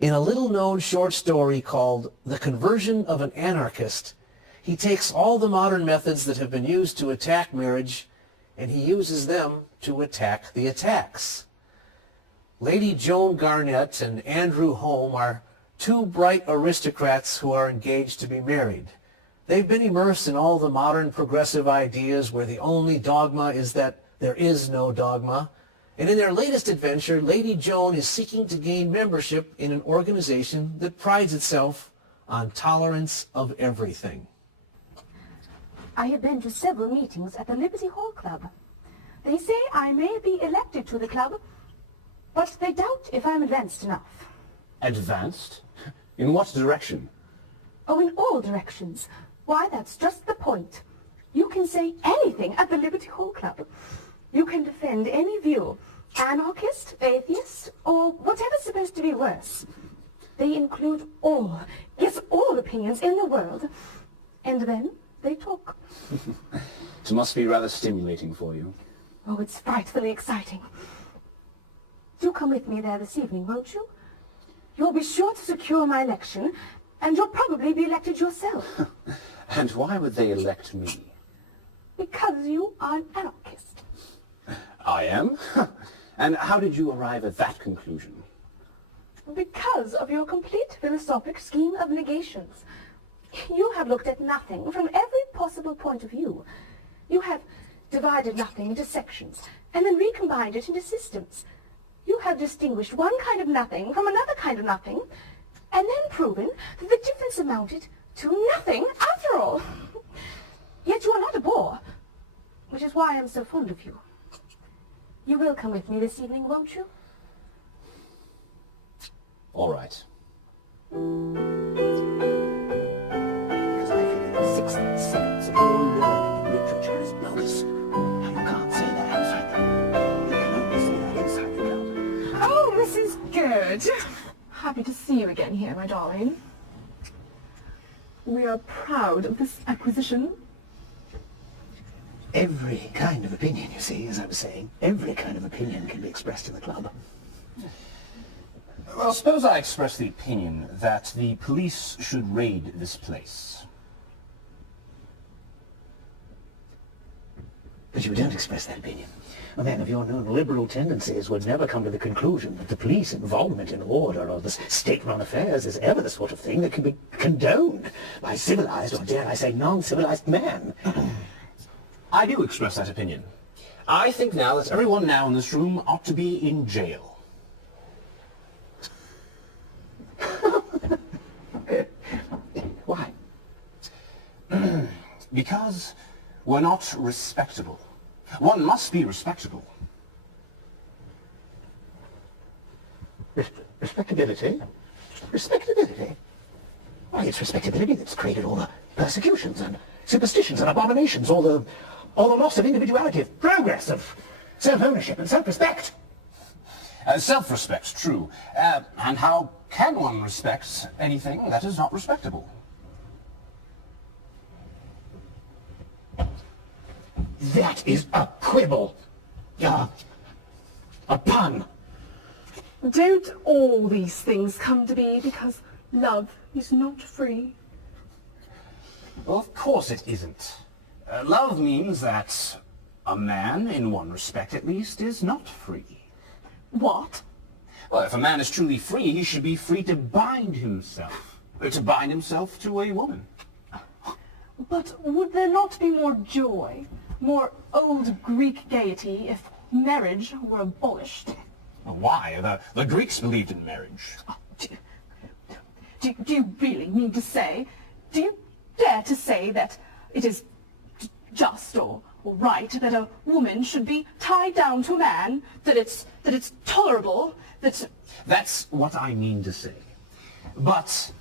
In a little-known short story called The Conversion of an Anarchist, he takes all the modern methods that have been used to attack marriage, and he uses them to attack the attacks. Lady Joan Garnett and Andrew Home are two bright aristocrats who are engaged to be married. They've been immersed in all the modern progressive ideas where the only dogma is that there is no dogma. And in their latest adventure, Lady Joan is seeking to gain membership in an organization that prides itself on tolerance of everything. I have been to several meetings at the Liberty Hall Club. They say I may be elected to the club, but they doubt if I'm advanced enough. Advanced? In what direction? Oh, in all directions. Why, that's just the point. You can say anything at the Liberty Hall Club. You can defend any view, anarchist, atheist, or whatever's supposed to be worse. They include all, yes, all opinions in the world. And then they talk. It must be rather stimulating for you. Oh, it's frightfully exciting. Do come with me there this evening, won't you? You'll be sure to secure my election, and you'll probably be elected yourself. And why would they elect me? Because you are an anarchist. I am? And how did you arrive at that conclusion? Because of your complete philosophic scheme of negations. You have looked at nothing from every possible point of view. You have divided nothing into sections, and then recombined it into systems. You have distinguished one kind of nothing from another kind of nothing, and then proven that the difference amounted to nothing after all. Yet you are not a bore, which is why I am so fond of you. You will come with me this evening, won't you? All right. Because I feel in the 6th and 7th of all learning in literature is bogus. And you can't say that outside the club. You can only say that inside the club. Oh, this is good. Happy to see you again here, my darling. We are proud of this acquisition. Every kind of opinion, you see, as I was saying, every kind of opinion can be expressed in the club. Well, suppose I express the opinion that the police should raid this place. But you don't express that opinion. A man of your known liberal tendencies would never come to the conclusion that the police involvement in order or the state-run affairs is ever the sort of thing that can be condoned by civilized, or dare I say, non-civilized man. I do express that opinion. I think now that everyone now in this room ought to be in jail. Why? Because we're not respectable. One must be respectable. Respectability? Respectability? Why, it's respectability that's created all the persecutions and superstitions and abominations, all the loss of individuality, of progress, of self-ownership and self-respect. Self-respect, true. And how can one respect anything that is not respectable? That is a quibble. Yeah. A pun. Don't all these things come to be because love is not free? Well, of course it isn't. Love means that a man, in one respect at least, is not free. What? Well, if a man is truly free, he should be free to bind himself. To bind himself to a woman. But would there not be more joy, more old Greek gaiety if marriage were abolished? Why? The Greeks believed in marriage. Oh, do you really mean to say, do you dare to say that it is just or right that a woman should be tied down to a man, that it's tolerable, that... That's what I mean to say. But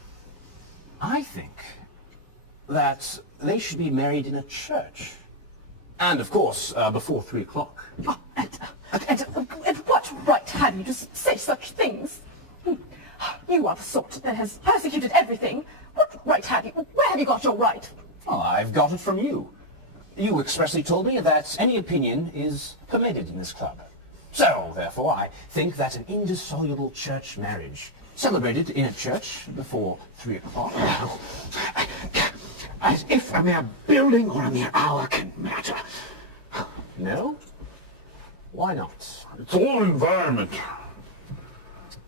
I think that they should be married in a church. And, of course, before 3 o'clock. Oh, and what right have you to say such things? You are the sort that has persecuted everything. What right have you? Where have you got your right? Oh, I've got it from you. You expressly told me that any opinion is permitted in this club. So, therefore, I think that an indissoluble church marriage celebrated in a church before 3 o'clock. As if a mere building or a mere hour can matter. No? Why not? It's all environment.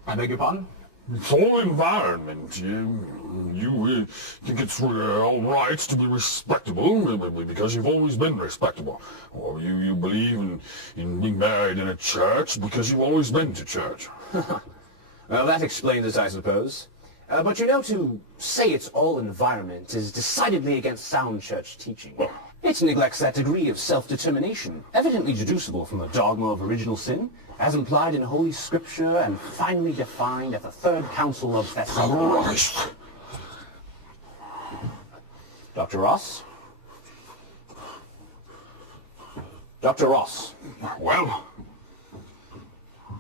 I beg your pardon? It's all environment. You think it's all right to be respectable because you've always been respectable. Or you believe in being married in a church because you've always been to church. Well, that explains it, I suppose. But you know, to say it's all environment is decidedly against sound church teaching. It neglects that degree of self-determination, evidently deducible from the dogma of original sin, as implied in Holy Scripture and finally defined at the Third Council of Thessalonica. Dr. Ross? Dr. Ross. Well?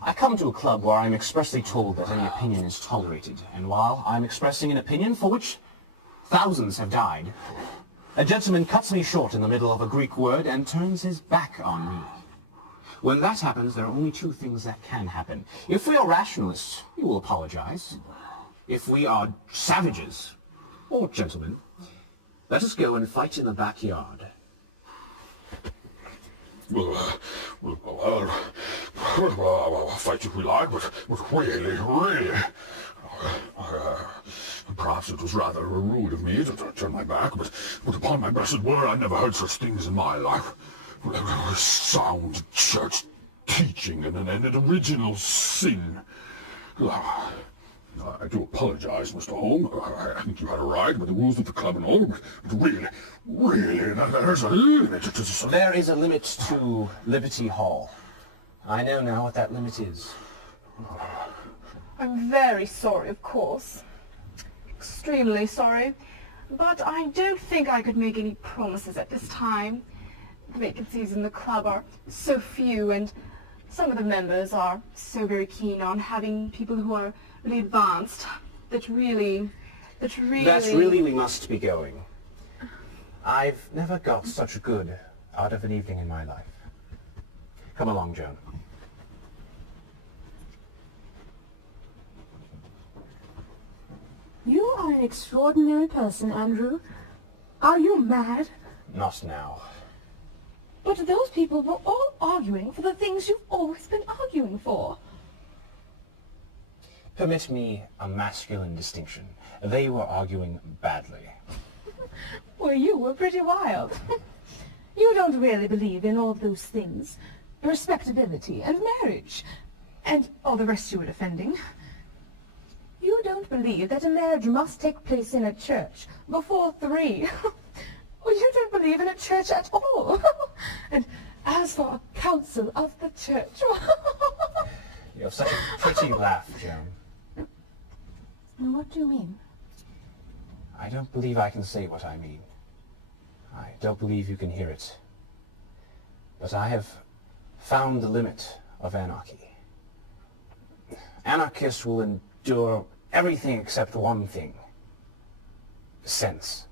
I come to a club where I'm expressly told that any opinion is tolerated, and while I'm expressing an opinion for which thousands have died, a gentleman cuts me short in the middle of a Greek word and turns his back on me. When that happens, there are only two things that can happen. If we are rationalists, we will apologize. If we are savages, or gentlemen, let us go and fight in the backyard. Well, I'll fight if we like, but really, perhaps it was rather rude of me to turn my back, but upon my blessed word, I never heard such things in my life. Sound church teaching and an original sin. I do apologize, Mr. Holmes. I think you had a right with the rules of the club and all, but really, there's a limit to... There is a limit to Liberty Hall. I know now what that limit is. I'm very sorry, of course. Extremely sorry. But I don't think I could make any promises at this time. The vacancies in the club are so few, and some of the members are so very keen on having people who are really advanced that really we must be going. I've never got such good out of an evening in my life. Come along, Joan. You are an extraordinary person, Andrew. Are you mad? Not now. But those people were all arguing for the things you've always been arguing for. Permit me a masculine distinction. They were arguing badly. Well, you were pretty wild. You don't really believe in all those things. Respectability and marriage. And all the rest you were defending. You don't believe that a marriage must take place in a church before 3. Well, you don't believe in a church at all. And as for a council of the church... You have such a pretty laugh, Joan. And what do you mean? I don't believe I can say what I mean. I don't believe you can hear it. But I have found the limit of anarchy. Anarchists will endure everything except one thing. Sense.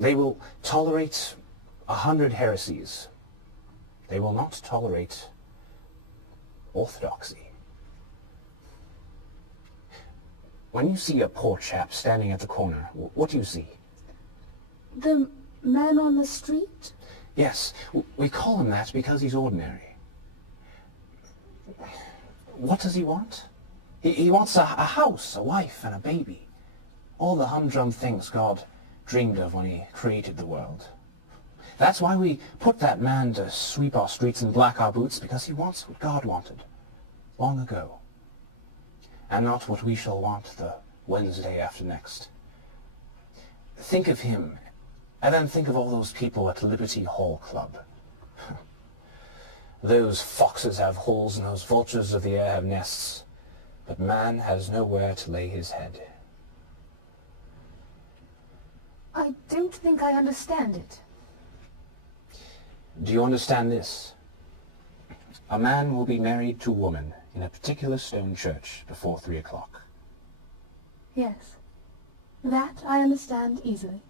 They will tolerate 100 heresies. They will not tolerate orthodoxy. When you see a poor chap standing at the corner, what do you see? The man on the street? Yes, we call him that because he's ordinary. What does he want? He wants a house, a wife, and a baby. All the humdrum things God dreamed of when he created the world. That's why we put that man to sweep our streets and black our boots, because he wants what God wanted long ago, and not what we shall want the Wednesday after next. Think of him, and then think of all those people at Liberty Hall Club. Those foxes have holes and those vultures of the air have nests, but man has nowhere to lay his head. I don't think I understand it. Do you understand this? A man will be married to a woman in a particular stone church before 3 o'clock. Yes. That I understand easily.